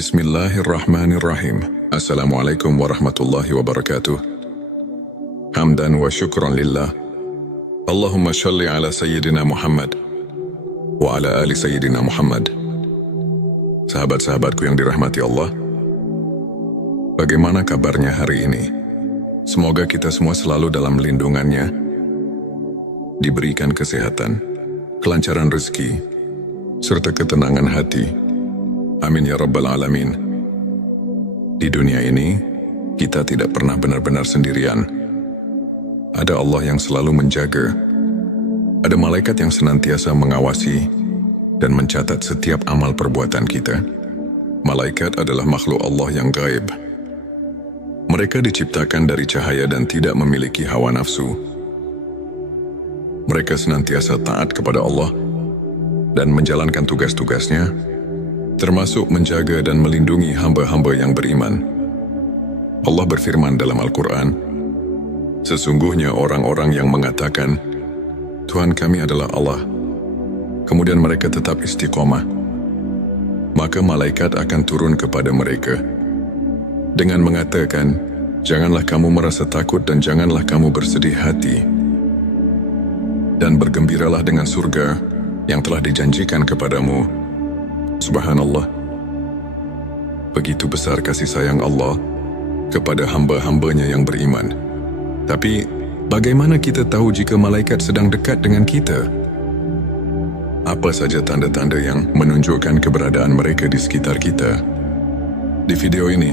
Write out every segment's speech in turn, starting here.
Bismillahirrahmanirrahim. Assalamualaikum warahmatullahi wabarakatuh. Hamdan wa syukran lillah. Allahumma shalli ala Sayyidina Muhammad wa ala ali Sayyidina Muhammad. Sahabat-sahabatku yang dirahmati Allah, bagaimana kabarnya hari ini? Semoga kita semua selalu dalam lindungannya, diberikan kesehatan, kelancaran rezeki, serta ketenangan hati. Amin ya rabbal alamin. Di dunia ini, kita tidak pernah benar-benar sendirian. Ada Allah yang selalu menjaga. Ada malaikat yang senantiasa mengawasi dan mencatat setiap amal perbuatan kita. Malaikat adalah makhluk Allah yang gaib. Mereka diciptakan dari cahaya dan tidak memiliki hawa nafsu. Mereka senantiasa taat kepada Allah dan menjalankan tugas-tugasnya, termasuk menjaga dan melindungi hamba-hamba yang beriman. Allah berfirman dalam Al-Quran, sesungguhnya orang-orang yang mengatakan, Tuhan kami adalah Allah, kemudian mereka tetap istiqomah, maka malaikat akan turun kepada mereka dengan mengatakan, janganlah kamu merasa takut dan janganlah kamu bersedih hati, dan bergembiralah dengan surga yang telah dijanjikan kepadamu. Subhanallah. Begitu besar kasih sayang Allah kepada hamba-hambanya yang beriman. Tapi, bagaimana kita tahu jika malaikat sedang dekat dengan kita? Apa saja tanda-tanda yang menunjukkan keberadaan mereka di sekitar kita? Di video ini,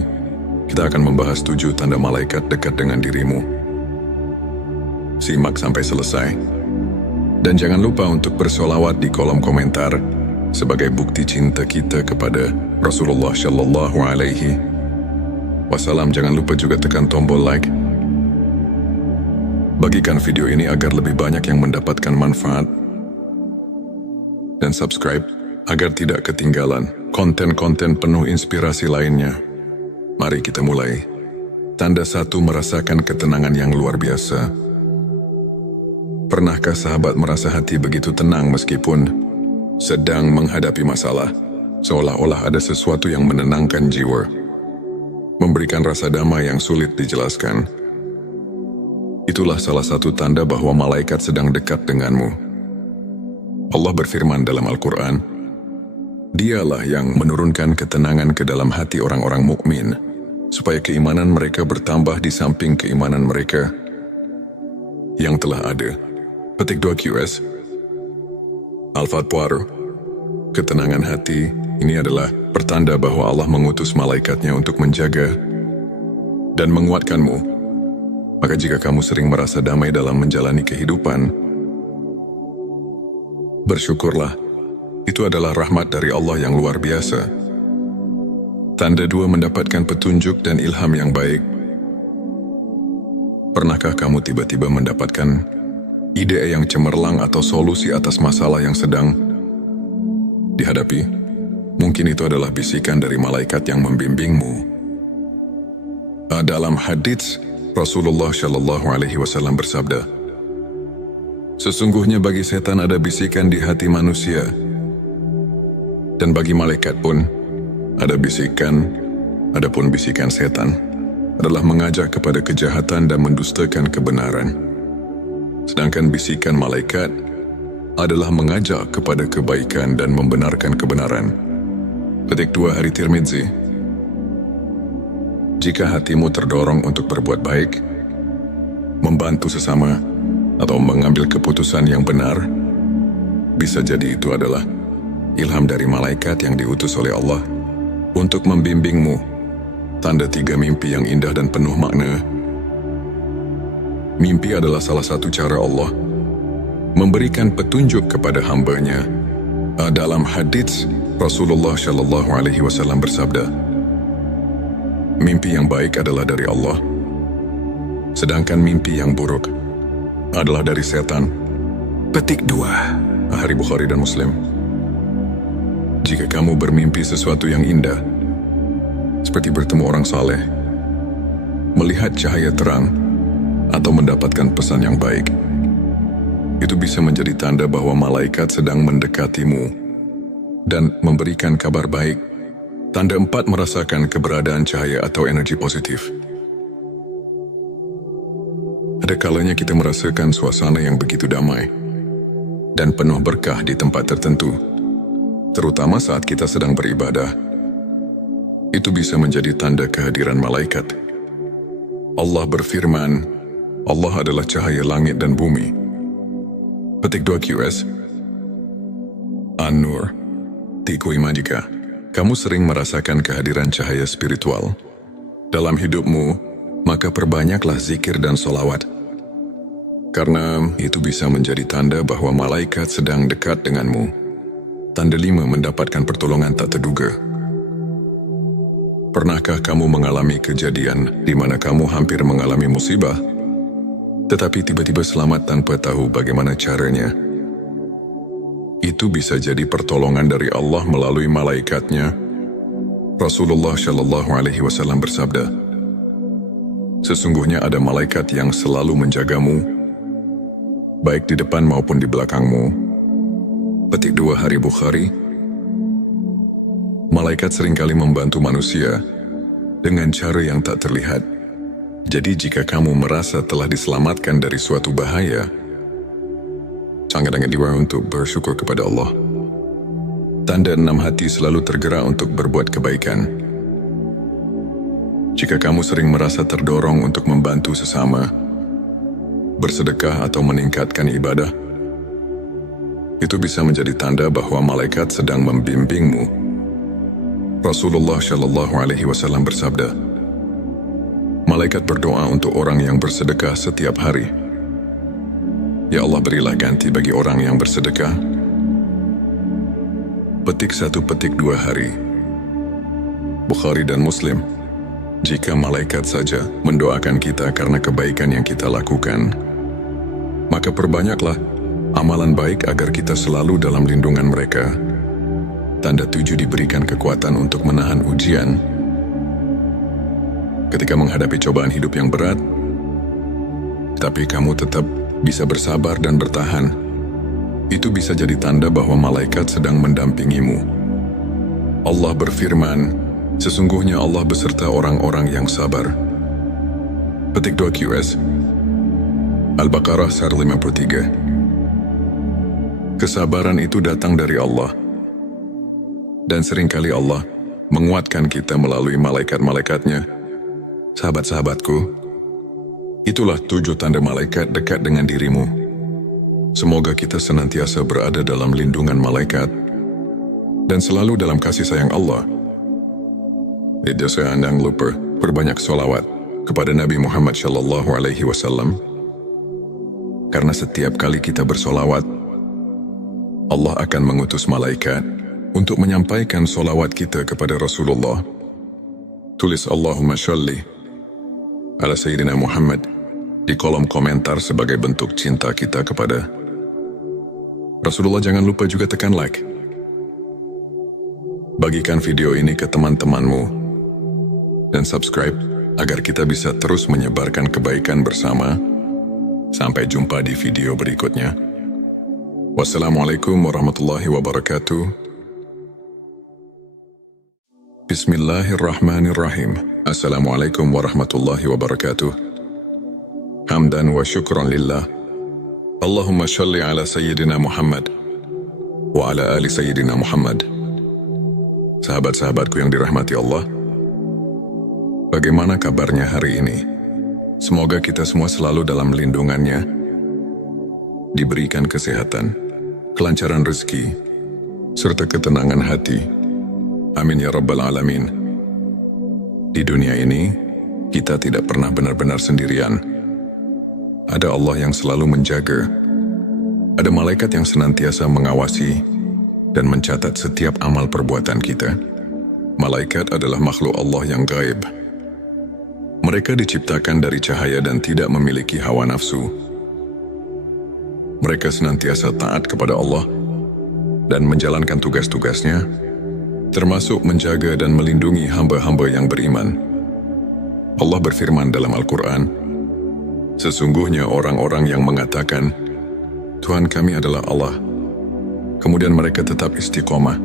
kita akan membahas 7 tanda malaikat dekat dengan dirimu. Simak sampai selesai. Dan jangan lupa untuk bersolawat di kolom komentar sebagai bukti cinta kita kepada Rasulullah Shallallahu Alaihi Wasallam. Jangan lupa juga tekan tombol like. Bagikan video ini agar lebih banyak yang mendapatkan manfaat. Dan subscribe agar tidak ketinggalan konten-konten penuh inspirasi lainnya. Mari kita mulai. Tanda 1, merasakan ketenangan yang luar biasa. Pernahkah sahabat merasa hati begitu tenang meskipun sedang menghadapi masalah, seolah-olah ada sesuatu yang menenangkan jiwa, memberikan rasa damai yang sulit dijelaskan? Itulah salah satu tanda bahwa malaikat sedang dekat denganmu. Allah berfirman dalam Al-Quran, Dialah yang menurunkan ketenangan ke dalam hati orang-orang mukmin, supaya keimanan mereka bertambah di samping keimanan mereka yang telah ada. Petik 2 QS Al-Fatwar. Ketenangan hati ini adalah pertanda bahwa Allah mengutus malaikatnya untuk menjaga dan menguatkanmu. Maka jika kamu sering merasa damai dalam menjalani kehidupan, bersyukurlah. Itu adalah rahmat dari Allah yang luar biasa. Tanda 2, mendapatkan petunjuk dan ilham yang baik. Pernahkah kamu tiba-tiba mendapatkan ide yang cemerlang atau solusi atas masalah yang sedang dihadapi? Mungkin itu adalah bisikan dari malaikat yang membimbingmu. Dalam hadits, Rasulullah Shallallahu Alaihi Wasallam bersabda, sesungguhnya bagi setan ada bisikan di hati manusia, dan bagi malaikat pun ada bisikan. Adapun bisikan setan adalah mengajak kepada kejahatan dan mendustakan kebenaran. Sedangkan bisikan malaikat adalah mengajak kepada kebaikan dan membenarkan kebenaran. Petik 2 Hari Tirmidzi. Jika hatimu terdorong untuk berbuat baik, membantu sesama, atau mengambil keputusan yang benar, bisa jadi itu adalah ilham dari malaikat yang diutus oleh Allah untuk membimbingmu. Tanda 3, mimpi yang indah dan penuh makna. Mimpi adalah salah satu cara Allah memberikan petunjuk kepada hambanya. Dalam hadits, Rasulullah Shallallahu Alaihi Wasallam bersabda, mimpi yang baik adalah dari Allah, sedangkan mimpi yang buruk adalah dari setan. Petik 2 Hari Bukhari dan Muslim. Jika kamu bermimpi sesuatu yang indah, seperti bertemu orang saleh, melihat cahaya terang, atau mendapatkan pesan yang baik, itu bisa menjadi tanda bahwa malaikat sedang mendekatimu dan memberikan kabar baik. Tanda 4 merasakan keberadaan cahaya atau energi positif. Ada kalanya kita merasakan suasana yang begitu damai dan penuh berkah di tempat tertentu, terutama saat kita sedang beribadah. Itu bisa menjadi tanda kehadiran malaikat. Allah berfirman, Allah adalah cahaya langit dan bumi. Petik 2 QS An-Nur 3 jika kamu sering merasakan kehadiran cahaya spiritual dalam hidupmu, maka perbanyaklah zikir dan solawat. Karena itu bisa menjadi tanda bahwa malaikat sedang dekat denganmu. Tanda 5 mendapatkan pertolongan tak terduga. Pernahkah kamu mengalami kejadian di mana kamu hampir mengalami musibah, tetapi tiba-tiba selamat tanpa tahu bagaimana caranya? Itu bisa jadi pertolongan dari Allah melalui malaikatnya. Rasulullah Shallallahu Alaihi Wasallam bersabda, sesungguhnya ada malaikat yang selalu menjagamu, baik di depan maupun di belakangmu. Petik 2 Hari Bukhari. Malaikat seringkali membantu manusia dengan cara yang tak terlihat. Jadi jika kamu merasa telah diselamatkan dari suatu bahaya, sangat-sangat diwajibkan untuk bersyukur kepada Allah. Tanda 6 hati selalu tergerak untuk berbuat kebaikan. Jika kamu sering merasa terdorong untuk membantu sesama, bersedekah atau meningkatkan ibadah, itu bisa menjadi tanda bahwa malaikat sedang membimbingmu. Rasulullah Shallallahu Alaihi Wasallam bersabda, malaikat berdoa untuk orang yang bersedekah setiap hari. Ya Allah, berilah ganti bagi orang yang bersedekah. Petik 1 petik 2 hari. Bukhari dan Muslim. Jika malaikat saja mendoakan kita karena kebaikan yang kita lakukan, maka perbanyaklah amalan baik agar kita selalu dalam lindungan mereka. Tanda 7 diberikan kekuatan untuk menahan ujian. Ketika menghadapi cobaan hidup yang berat, tapi kamu tetap bisa bersabar dan bertahan, itu bisa jadi tanda bahwa malaikat sedang mendampingimu. Allah berfirman, sesungguhnya Allah beserta orang-orang yang sabar. Petik 2 QS Al-Baqarah 153. Kesabaran itu datang dari Allah, dan seringkali Allah menguatkan kita melalui malaikat-malaikatnya. Sahabat-sahabatku, itulah 7 tanda malaikat dekat dengan dirimu. Semoga kita senantiasa berada dalam lindungan malaikat dan selalu dalam kasih sayang Allah. Jangan lupa perbanyak sholawat kepada Nabi Muhammad Shallallahu Alaihi Wasallam. Karena setiap kali kita bersolawat, Allah akan mengutus malaikat untuk menyampaikan sholawat kita kepada Rasulullah. Tulis Allahumma sholli ala Sayyidina Muhammad di kolom komentar sebagai bentuk cinta kita kepada Rasulullah. Jangan lupa juga tekan like. Bagikan video ini ke teman-temanmu dan subscribe agar kita bisa terus menyebarkan kebaikan bersama. Sampai jumpa di video berikutnya. Wassalamualaikum warahmatullahi wabarakatuh. Bismillahirrahmanirrahim. Assalamualaikum warahmatullahi wabarakatuh. Hamdan wa syukran lillah. Allahumma shalli ala Sayyidina Muhammad wa ala ali Sayyidina Muhammad. Sahabat-sahabatku yang dirahmati Allah, bagaimana kabarnya hari ini? Semoga kita semua selalu dalam lindungannya, diberikan kesehatan, kelancaran rezeki, serta ketenangan hati. Amin ya Rabbal Alamin. Di dunia ini, kita tidak pernah benar-benar sendirian. Ada Allah yang selalu menjaga. Ada malaikat yang senantiasa mengawasi dan mencatat setiap amal perbuatan kita. Malaikat adalah makhluk Allah yang gaib. Mereka diciptakan dari cahaya dan tidak memiliki hawa nafsu. Mereka senantiasa taat kepada Allah dan menjalankan tugas-tugasnya, termasuk menjaga dan melindungi hamba-hamba yang beriman. Allah berfirman dalam Al-Quran, sesungguhnya orang-orang yang mengatakan, Tuhan kami adalah Allah, kemudian mereka tetap istiqomah,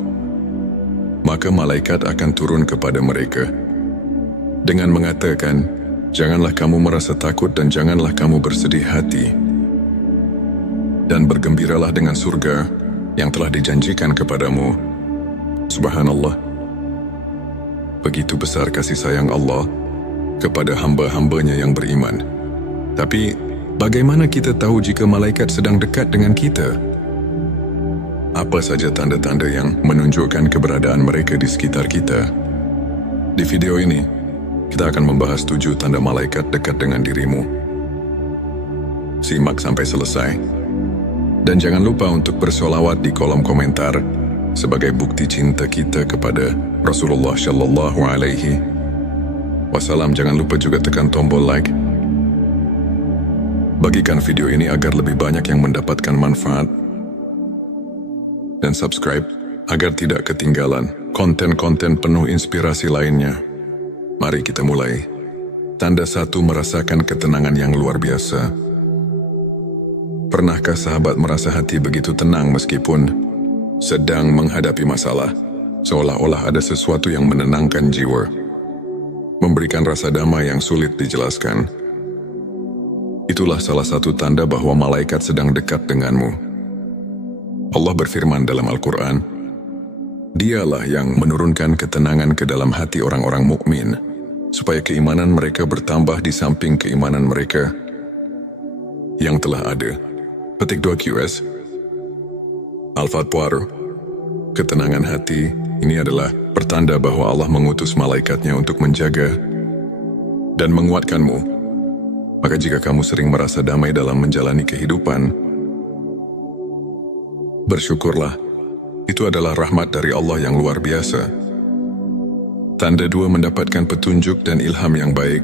maka malaikat akan turun kepada mereka dengan mengatakan, "Janganlah kamu merasa takut dan janganlah kamu bersedih hati. Dan bergembiralah dengan surga yang telah dijanjikan kepadamu." Subhanallah. Begitu besar kasih sayang Allah kepada hamba-hambanya yang beriman. Tapi, bagaimana kita tahu jika malaikat sedang dekat dengan kita? Apa saja tanda-tanda yang menunjukkan keberadaan mereka di sekitar kita? Di video ini, kita akan membahas 7 tanda malaikat dekat dengan dirimu. Simak sampai selesai. Dan jangan lupa untuk bersolawat di kolom komentar sebagai bukti cinta kita kepada Rasulullah Shallallahu Alaihi Wasallam. Jangan lupa juga tekan tombol like. Bagikan video ini agar lebih banyak yang mendapatkan manfaat. Dan subscribe agar tidak ketinggalan konten-konten penuh inspirasi lainnya. Mari kita mulai. Tanda 1, merasakan ketenangan yang luar biasa. Pernahkah sahabat merasa hati begitu tenang meskipun sedang menghadapi masalah? Seolah-olah ada sesuatu yang menenangkan jiwa, memberikan rasa damai yang sulit dijelaskan. Itulah salah satu tanda bahwa malaikat sedang dekat denganmu. Allah berfirman dalam Al-Quran, "Dialah yang menurunkan ketenangan ke dalam hati orang-orang mukmin, supaya keimanan mereka bertambah di samping keimanan mereka yang telah ada." Petik 2 QS Al-Fatwar. Ketenangan hati ini adalah pertanda bahwa Allah mengutus malaikatnya untuk menjaga dan menguatkanmu. Maka jika kamu sering merasa damai dalam menjalani kehidupan, bersyukurlah. Itu adalah rahmat dari Allah yang luar biasa. Tanda 2, mendapatkan petunjuk dan ilham yang baik.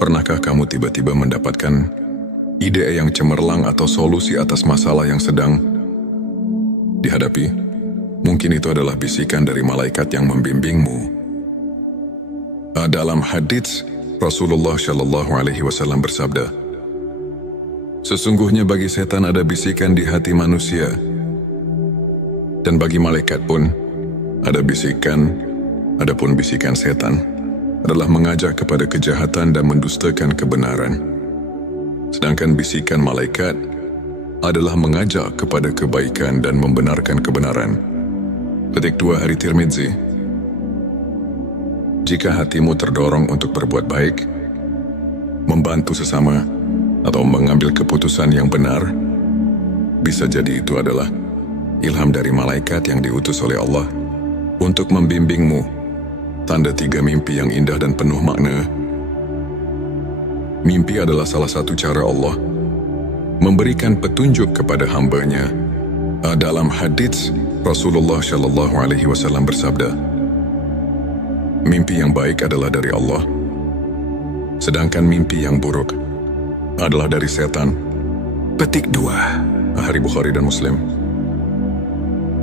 Pernahkah kamu tiba-tiba mendapatkan ide yang cemerlang atau solusi atas masalah yang sedang dihadapi? Mungkin itu adalah bisikan dari malaikat yang membimbingmu. Dalam hadits, Rasulullah Shallallahu Alaihi Wasallam bersabda, "Sesungguhnya bagi setan ada bisikan di hati manusia, dan bagi malaikat pun ada bisikan. Adapun bisikan setan adalah mengajak kepada kejahatan dan mendustakan kebenaran. Sedangkan bisikan malaikat adalah mengajak kepada kebaikan dan membenarkan kebenaran." Petik 2 Hari Tirmidzi. Jika hatimu terdorong untuk berbuat baik, membantu sesama, atau mengambil keputusan yang benar, bisa jadi itu adalah ilham dari malaikat yang diutus oleh Allah untuk membimbingmu. Tanda 3, mimpi yang indah dan penuh makna. Mimpi adalah salah satu cara Allah memberikan petunjuk kepada hambanya. Dalam hadits, Rasulullah Shallallahu Alaihi Wasallam bersabda, "Mimpi yang baik adalah dari Allah, sedangkan mimpi yang buruk adalah dari setan." Petik 2 Hari Bukhari dan Muslim.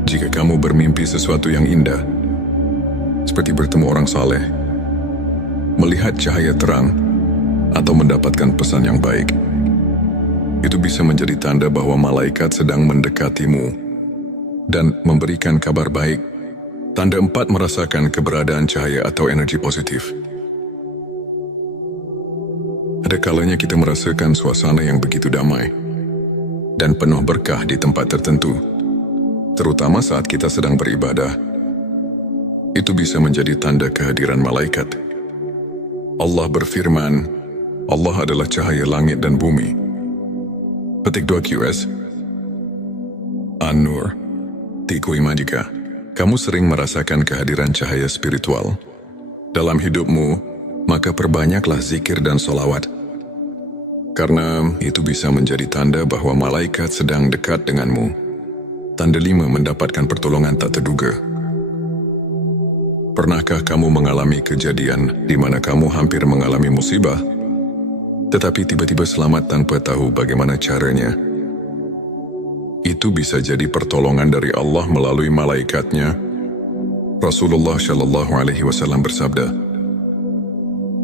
Jika kamu bermimpi sesuatu yang indah, seperti bertemu orang saleh, melihat cahaya terang, atau mendapatkan pesan yang baik, itu bisa menjadi tanda bahwa malaikat sedang mendekatimu dan memberikan kabar baik. Tanda 4, merasakan keberadaan cahaya atau energi positif. Ada kalanya kita merasakan suasana yang begitu damai dan penuh berkah di tempat tertentu, terutama saat kita sedang beribadah. Itu bisa menjadi tanda kehadiran malaikat. Allah berfirman, "Allah adalah cahaya langit dan bumi." Petik 2 QS An-Nur. Tikui jika kamu sering merasakan kehadiran cahaya spiritual dalam hidupmu, maka perbanyaklah zikir dan solawat. Karena itu bisa menjadi tanda bahwa malaikat sedang dekat denganmu. Tanda 5, mendapatkan pertolongan tak terduga. Pernahkah kamu mengalami kejadian di mana kamu hampir mengalami musibah, tetapi tiba-tiba selamat tanpa tahu bagaimana caranya? Itu bisa jadi pertolongan dari Allah melalui malaikatnya. Rasulullah Shallallahu Alaihi Wasallam bersabda,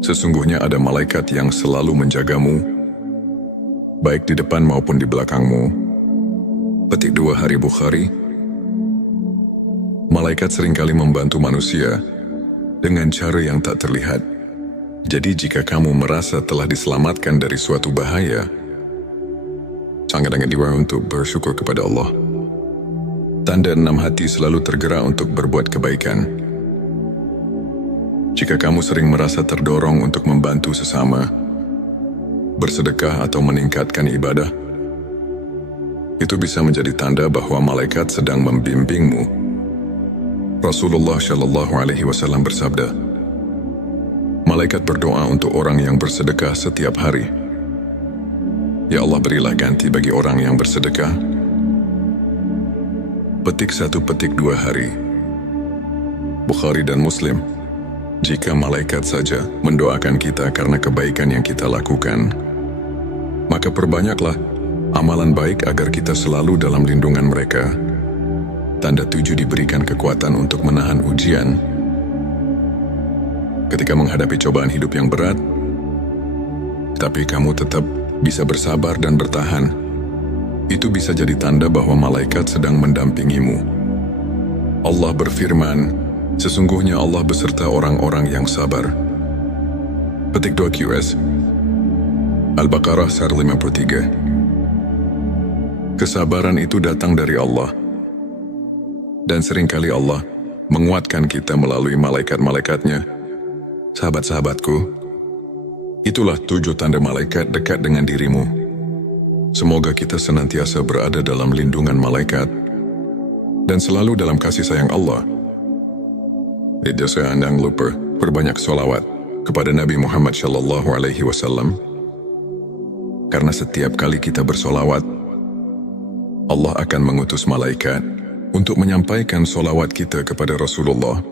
"Sesungguhnya ada malaikat yang selalu menjagamu, baik di depan maupun di belakangmu." Petik 2 Hari Bukhari. Malaikat seringkali membantu manusia dengan cara yang tak terlihat. Jadi jika kamu merasa telah diselamatkan dari suatu bahaya, sangat-sangat diwajibkan untuk bersyukur kepada Allah. Tanda 6 hati selalu tergerak untuk berbuat kebaikan. Jika kamu sering merasa terdorong untuk membantu sesama, bersedekah atau meningkatkan ibadah, itu bisa menjadi tanda bahwa malaikat sedang membimbingmu. Rasulullah Shallallahu Alaihi Wasallam bersabda, malaikat berdoa untuk orang yang bersedekah setiap hari. Ya Allah, berilah ganti bagi orang yang bersedekah. Petik 1, petik 2 hari. Bukhari dan Muslim. Jika malaikat saja mendoakan kita karena kebaikan yang kita lakukan, maka perbanyaklah amalan baik agar kita selalu dalam lindungan mereka. Tanda 7, diberikan kekuatan untuk menahan ujian. Ketika menghadapi cobaan hidup yang berat, tapi kamu tetap bisa bersabar dan bertahan, itu bisa jadi tanda bahwa malaikat sedang mendampingimu. Allah berfirman, sesungguhnya Allah beserta orang-orang yang sabar. Petik 2 QS Al-Baqarah 53. Kesabaran itu datang dari Allah. Dan seringkali Allah menguatkan kita melalui malaikat-malaikatnya. Sahabat-sahabatku, itulah 7 tanda malaikat dekat dengan dirimu. Semoga kita senantiasa berada dalam lindungan malaikat dan selalu dalam kasih sayang Allah. Jangan lupa berbanyak sholawat kepada Nabi Muhammad Shallallahu Alaihi Wasallam. Karena setiap kali kita bersolawat, Allah akan mengutus malaikat untuk menyampaikan solawat kita kepada Rasulullah.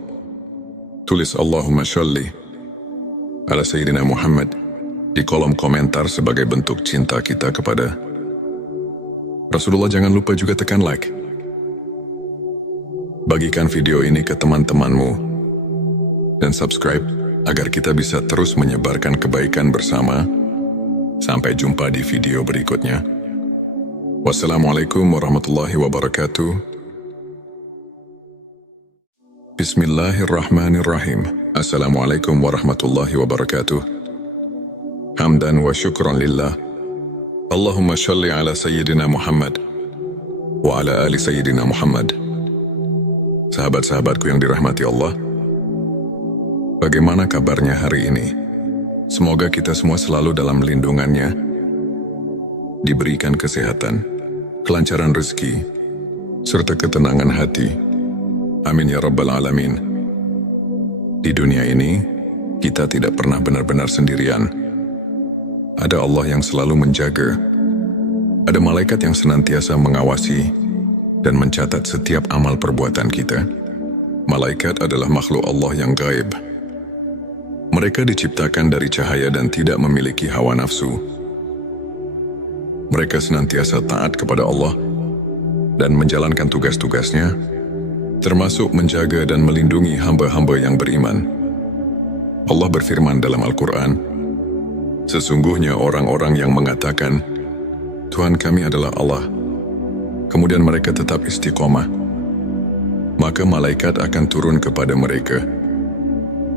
Tulis Allahumma sholli ala Sayyidina Muhammad di kolom komentar sebagai bentuk cinta kita kepada Rasulullah. Jangan lupa juga tekan like. Bagikan video ini ke teman-temanmu dan subscribe agar kita bisa terus menyebarkan kebaikan bersama. Sampai jumpa di video berikutnya. Wassalamualaikum warahmatullahi wabarakatuh. Bismillahirrahmanirrahim. Assalamualaikum warahmatullahi wabarakatuh. Hamdan wa syukran lillah. Allahumma sholli ala Sayyidina Muhammad wa ala ali Sayyidina Muhammad. Sahabat-sahabatku yang dirahmati Allah, bagaimana kabarnya hari ini? Semoga kita semua selalu dalam lindungannya, diberikan kesehatan, kelancaran rezeki, serta ketenangan hati. Amin ya Rabbal Alamin. Di dunia ini, kita tidak pernah benar-benar sendirian. Ada Allah yang selalu menjaga. Ada malaikat yang senantiasa mengawasi dan mencatat setiap amal perbuatan kita. Malaikat adalah makhluk Allah yang gaib. Mereka diciptakan dari cahaya dan tidak memiliki hawa nafsu. Mereka senantiasa taat kepada Allah dan menjalankan tugas-tugasnya, termasuk menjaga dan melindungi hamba-hamba yang beriman. Allah berfirman dalam Al-Quran, sesungguhnya orang-orang yang mengatakan, Tuhan kami adalah Allah, kemudian mereka tetap istiqomah, maka malaikat akan turun kepada mereka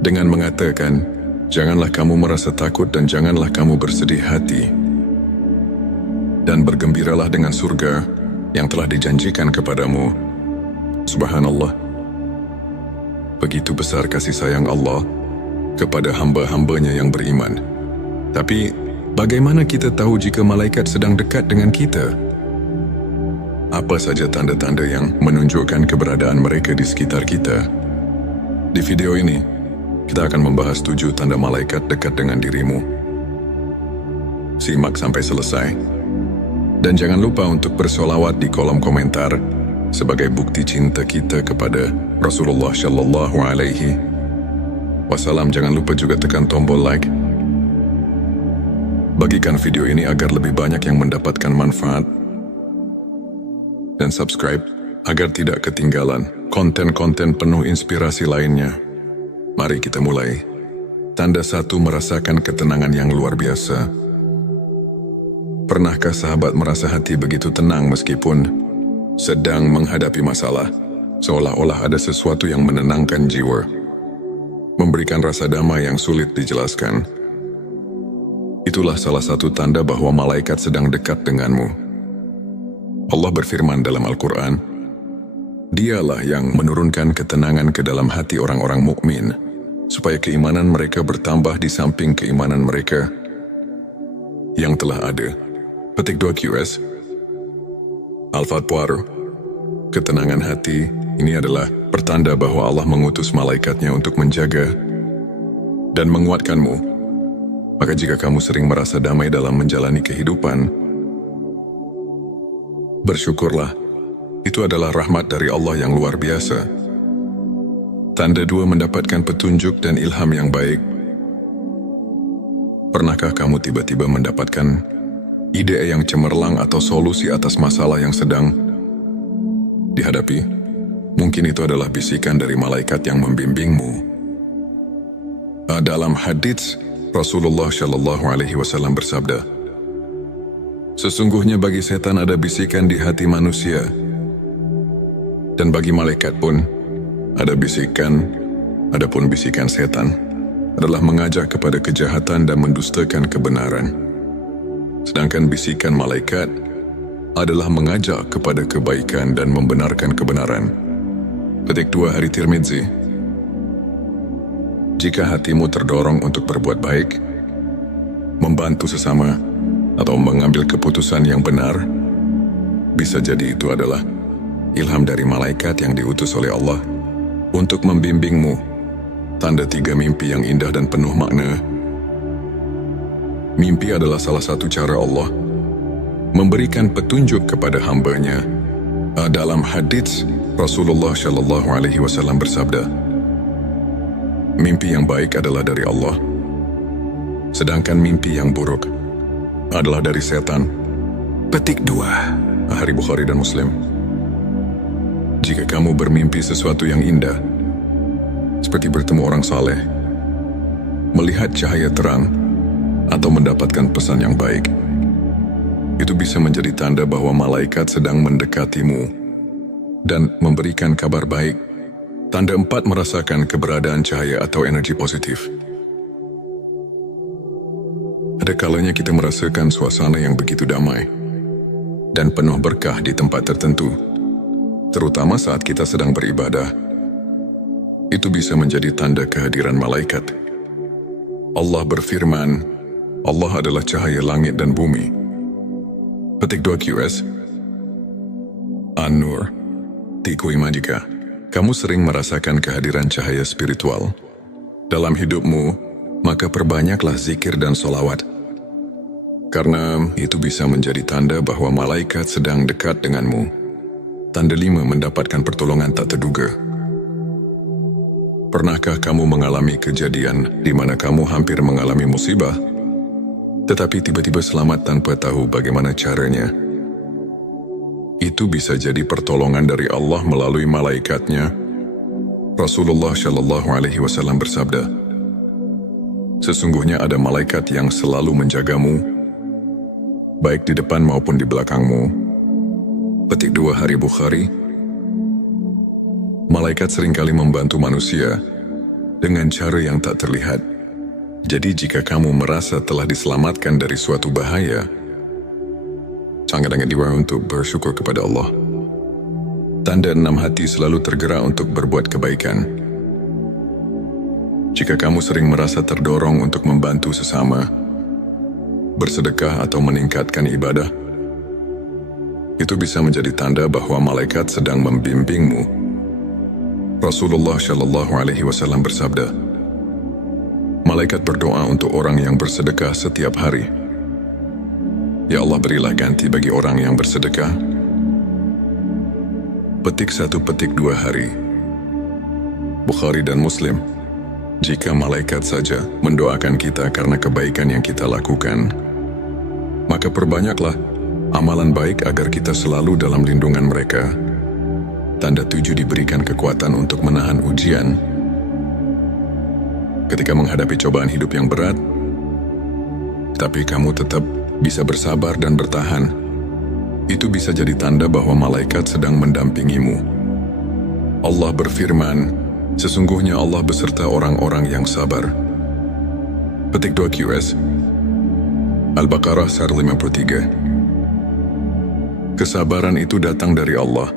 dengan mengatakan, janganlah kamu merasa takut dan janganlah kamu bersedih hati, dan bergembiralah dengan surga yang telah dijanjikan kepadamu. Subhanallah. Begitu besar kasih sayang Allah kepada hamba-hambanya yang beriman. Tapi, bagaimana kita tahu jika malaikat sedang dekat dengan kita? Apa saja tanda-tanda yang menunjukkan keberadaan mereka di sekitar kita? Di video ini, kita akan membahas 7 tanda malaikat dekat dengan dirimu. Simak sampai selesai. Dan jangan lupa untuk bersolawat di kolom komentar sebagai bukti cinta kita kepada Rasulullah Shallallahu Alaihi Wasallam. Jangan lupa juga tekan tombol like. Bagikan video ini agar lebih banyak yang mendapatkan manfaat. Dan subscribe agar tidak ketinggalan konten-konten penuh inspirasi lainnya. Mari kita mulai. Tanda 1, merasakan ketenangan yang luar biasa. Pernahkah sahabat merasa hati begitu tenang meskipun sedang menghadapi masalah? seolah-olah ada sesuatu yang menenangkan jiwa, memberikan rasa damai yang sulit dijelaskan. Itulah salah satu tanda bahwa malaikat sedang dekat denganmu. Allah berfirman dalam Al-Quran, Dialah yang menurunkan ketenangan ke dalam hati orang-orang mukmin, supaya keimanan mereka bertambah di samping keimanan mereka yang telah ada. Petik 2 QS. Al-Fatwar, ketenangan hati ini adalah pertanda bahwa Allah mengutus malaikatnya untuk menjaga dan menguatkanmu. Maka jika kamu sering merasa damai dalam menjalani kehidupan, bersyukurlah. Itu adalah rahmat dari Allah yang luar biasa. Tanda 2, mendapatkan petunjuk dan ilham yang baik. Pernahkah kamu tiba-tiba mendapatkan ide yang cemerlang atau solusi atas masalah yang sedang dihadapi? Mungkin itu adalah bisikan dari malaikat yang membimbingmu. Dalam hadits, Rasulullah Shallallahu Alaihi Wasallam bersabda, sesungguhnya bagi setan ada bisikan di hati manusia, dan bagi malaikat pun ada bisikan. Adapun bisikan setan adalah mengajak kepada kejahatan dan mendustakan kebenaran. Sedangkan bisikan malaikat adalah mengajak kepada kebaikan dan membenarkan kebenaran. Petik 2 Hari Tirmidzi. Jika hatimu terdorong untuk berbuat baik, membantu sesama, atau mengambil keputusan yang benar, bisa jadi itu adalah ilham dari malaikat yang diutus oleh Allah untuk membimbingmu. Tanda 3, mimpi yang indah dan penuh makna. Mimpi adalah salah satu cara Allah memberikan petunjuk kepada hamba-Nya. Dalam hadits, Rasulullah Shallallahu Alaihi Wasallam bersabda, mimpi yang baik adalah dari Allah, sedangkan mimpi yang buruk adalah dari setan. Petik 2 Hari Bukhari dan Muslim. Jika kamu bermimpi sesuatu yang indah, seperti bertemu orang saleh, melihat cahaya terang, atau mendapatkan pesan yang baik, itu bisa menjadi tanda bahwa malaikat sedang mendekatimu dan memberikan kabar baik. Tanda 4, merasakan keberadaan cahaya atau energi positif. Ada kalanya kita merasakan suasana yang begitu damai dan penuh berkah di tempat tertentu, terutama saat kita sedang beribadah. Itu bisa menjadi tanda kehadiran malaikat. Allah berfirman, Allah adalah cahaya langit dan bumi. Petik 2 QS. An-Nur. Tiku Ima. Jika kamu sering merasakan kehadiran cahaya spiritual dalam hidupmu, maka perbanyaklah zikir dan solawat. Karena itu bisa menjadi tanda bahwa malaikat sedang dekat denganmu. Tanda 5, mendapatkan pertolongan tak terduga. Pernahkah kamu mengalami kejadian di mana kamu hampir mengalami musibah, tetapi tiba-tiba selamat tanpa tahu bagaimana caranya? Itu bisa jadi pertolongan dari Allah melalui malaikatnya. Rasulullah Shallallahu Alaihi Wasallam bersabda, sesungguhnya ada malaikat yang selalu menjagamu, baik di depan maupun di belakangmu. Petik 2 Hari Bukhari. Malaikat seringkali membantu manusia dengan cara yang tak terlihat. Jadi jika kamu merasa telah diselamatkan dari suatu bahaya, sangat diwajib untuk bersyukur kepada Allah. Tanda 6, hati selalu tergerak untuk berbuat kebaikan. Jika kamu sering merasa terdorong untuk membantu sesama, bersedekah atau meningkatkan ibadah, itu bisa menjadi tanda bahwa malaikat sedang membimbingmu. Rasulullah Shallallahu Alaihi Wasallam bersabda, malaikat berdoa untuk orang yang bersedekah setiap hari. Ya Allah, berilah ganti bagi orang yang bersedekah. Petik 1, petik 2 Hari Bukhari dan Muslim. Jika malaikat saja mendoakan kita karena kebaikan yang kita lakukan, maka perbanyaklah amalan baik agar kita selalu dalam lindungan mereka. Tanda 7, diberikan kekuatan untuk menahan ujian. Ketika menghadapi cobaan hidup yang berat, tapi kamu tetap bisa bersabar dan bertahan, itu bisa jadi tanda bahwa malaikat sedang mendampingimu. Allah berfirman, sesungguhnya Allah beserta orang-orang yang sabar. Petik 2 QS Al-Baqarah 153. Kesabaran itu datang dari Allah.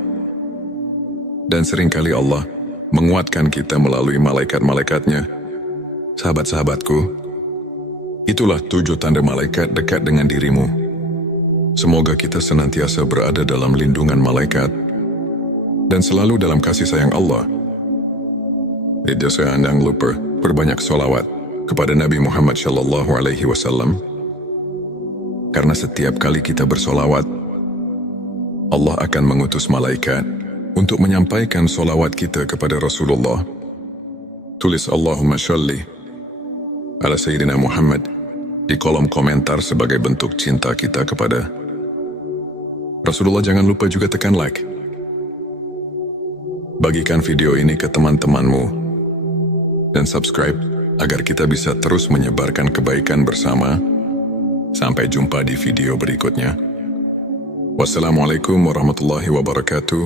Dan seringkali Allah menguatkan kita melalui malaikat-malaikatnya. Sahabat-sahabatku, itulah 7 tanda malaikat dekat dengan dirimu. Semoga kita senantiasa berada dalam lindungan malaikat dan selalu dalam kasih sayang Allah. Jangan lupa perbanyak sholawat kepada Nabi Muhammad SAW. Karena setiap kali kita bersolawat, Allah akan mengutus malaikat untuk menyampaikan solawat kita kepada Rasulullah. Tulis Allahumma sholli ala Sayyidina Muhammad di kolom komentar sebagai bentuk cinta kita kepada Rasulullah. Jangan lupa juga tekan like. Bagikan video ini ke teman-temanmu dan subscribe agar kita bisa terus menyebarkan kebaikan bersama. Sampai jumpa di video berikutnya. Wassalamualaikum warahmatullahi wabarakatuh.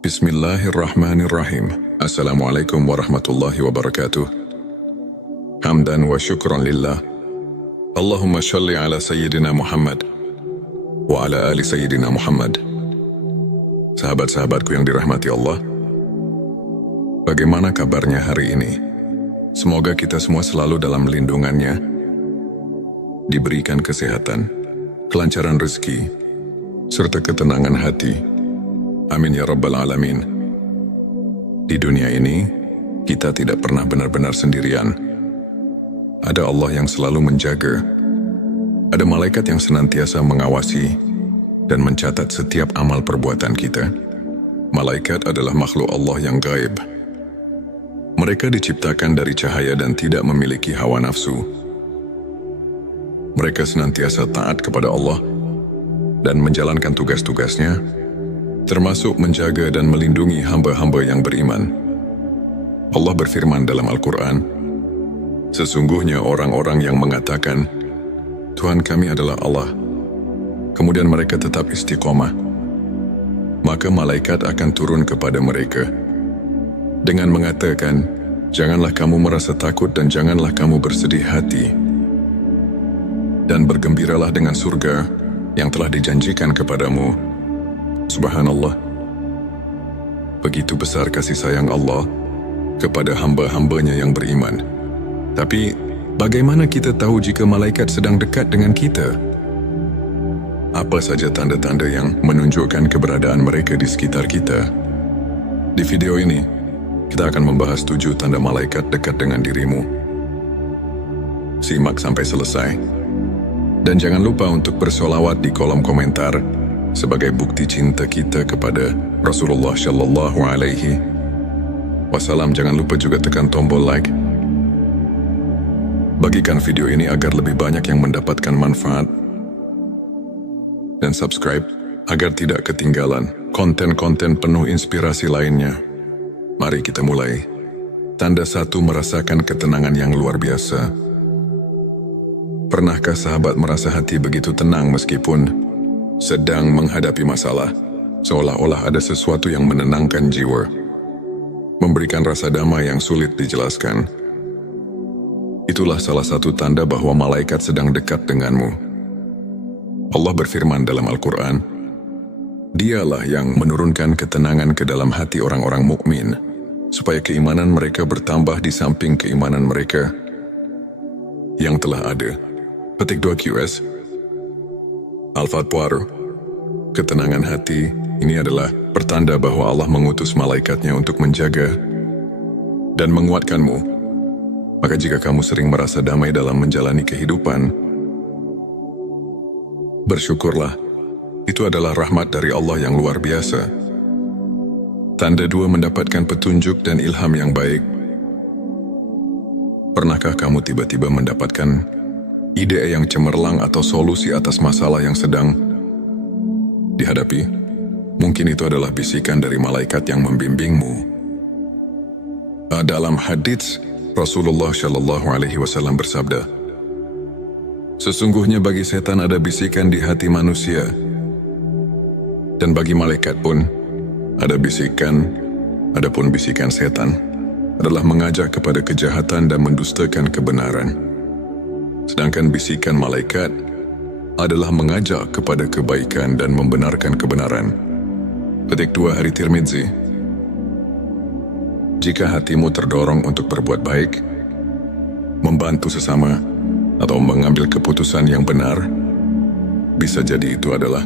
Bismillahirrahmanirrahim. Assalamualaikum warahmatullahi wabarakatuh. Hamdan wa syukran lillah. Allahumma sholli ala Sayyidina Muhammad wa ala ali Sayyidina Muhammad. Sahabat-sahabatku yang dirahmati Allah, bagaimana kabarnya hari ini? Semoga kita semua selalu dalam lindungannya, diberikan kesehatan, kelancaran rezeki, serta ketenangan hati. Amin ya rabbal alamin. Di dunia ini, kita tidak pernah benar-benar sendirian. Ada Allah yang selalu menjaga. Ada malaikat yang senantiasa mengawasi dan mencatat setiap amal perbuatan kita. Malaikat adalah makhluk Allah yang gaib. Mereka diciptakan dari cahaya dan tidak memiliki hawa nafsu. Mereka senantiasa taat kepada Allah dan menjalankan tugas-tugasnya, termasuk menjaga dan melindungi hamba-hamba yang beriman. Allah berfirman dalam Al-Quran, sesungguhnya orang-orang yang mengatakan, Tuhan kami adalah Allah, kemudian mereka tetap istiqomah, maka malaikat akan turun kepada mereka dengan mengatakan, janganlah kamu merasa takut dan janganlah kamu bersedih hati, dan bergembiralah dengan surga yang telah dijanjikan kepadamu. Subhanallah. Begitu besar kasih sayang Allah kepada hamba-hambanya yang beriman. Tapi, bagaimana kita tahu jika malaikat sedang dekat dengan kita? Apa saja tanda-tanda yang menunjukkan keberadaan mereka di sekitar kita? Di video ini, kita akan membahas 7 tanda malaikat dekat dengan dirimu. Simak sampai selesai. Dan jangan lupa untuk bersolawat di kolom komentar sebagai bukti cinta kita kepada Rasulullah Shallallahu Alaihi Wasallam. Jangan lupa juga tekan tombol like. Bagikan video ini agar lebih banyak yang mendapatkan manfaat. Dan subscribe agar tidak ketinggalan konten-konten penuh inspirasi lainnya. Mari kita mulai. Tanda 1, merasakan ketenangan yang luar biasa. Pernahkah sahabat merasa hati begitu tenang meskipun sedang menghadapi masalah? Seolah-olah ada sesuatu yang menenangkan jiwa, memberikan rasa damai yang sulit dijelaskan. Itulah salah satu tanda bahwa malaikat sedang dekat denganmu. Allah berfirman dalam Al-Quran, Dialah yang menurunkan ketenangan ke dalam hati orang-orang mukmin, supaya keimanan mereka bertambah di samping keimanan mereka yang telah ada. Petik 2 QS Al-Fatwar. Ketenangan hati ini adalah pertanda bahwa Allah mengutus malaikatnya untuk menjaga dan menguatkanmu. Maka jika kamu sering merasa damai dalam menjalani kehidupan, bersyukurlah. Itu adalah rahmat dari Allah yang luar biasa. Tanda 2, mendapatkan petunjuk dan ilham yang baik. Pernahkah kamu tiba-tiba mendapatkan ide yang cemerlang atau solusi atas masalah yang sedang dihadapi? Mungkin itu adalah bisikan dari malaikat yang membimbingmu. Dalam hadits, Rasulullah Shallallahu Alaihi Wasallam bersabda, sesungguhnya bagi setan ada bisikan di hati manusia, dan bagi malaikat pun ada bisikan, adapun bisikan setan adalah mengajak kepada kejahatan dan mendustakan kebenaran. Sedangkan bisikan malaikat adalah mengajak kepada kebaikan dan membenarkan kebenaran. Petik 2 Hari Tirmidzi. Jika hatimu terdorong untuk berbuat baik, membantu sesama, atau mengambil keputusan yang benar, bisa jadi itu adalah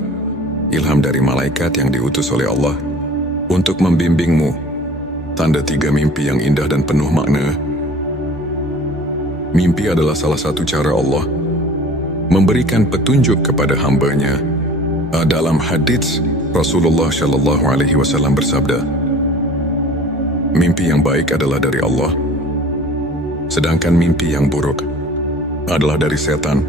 ilham dari malaikat yang diutus oleh Allah untuk membimbingmu. Tanda 3 mimpi yang indah dan penuh makna. Mimpi adalah salah satu cara Allah memberikan petunjuk kepada hamba-Nya. Dalam hadits, Rasulullah Shallallahu Alaihi Wasallam bersabda, mimpi yang baik adalah dari Allah, sedangkan mimpi yang buruk adalah dari setan.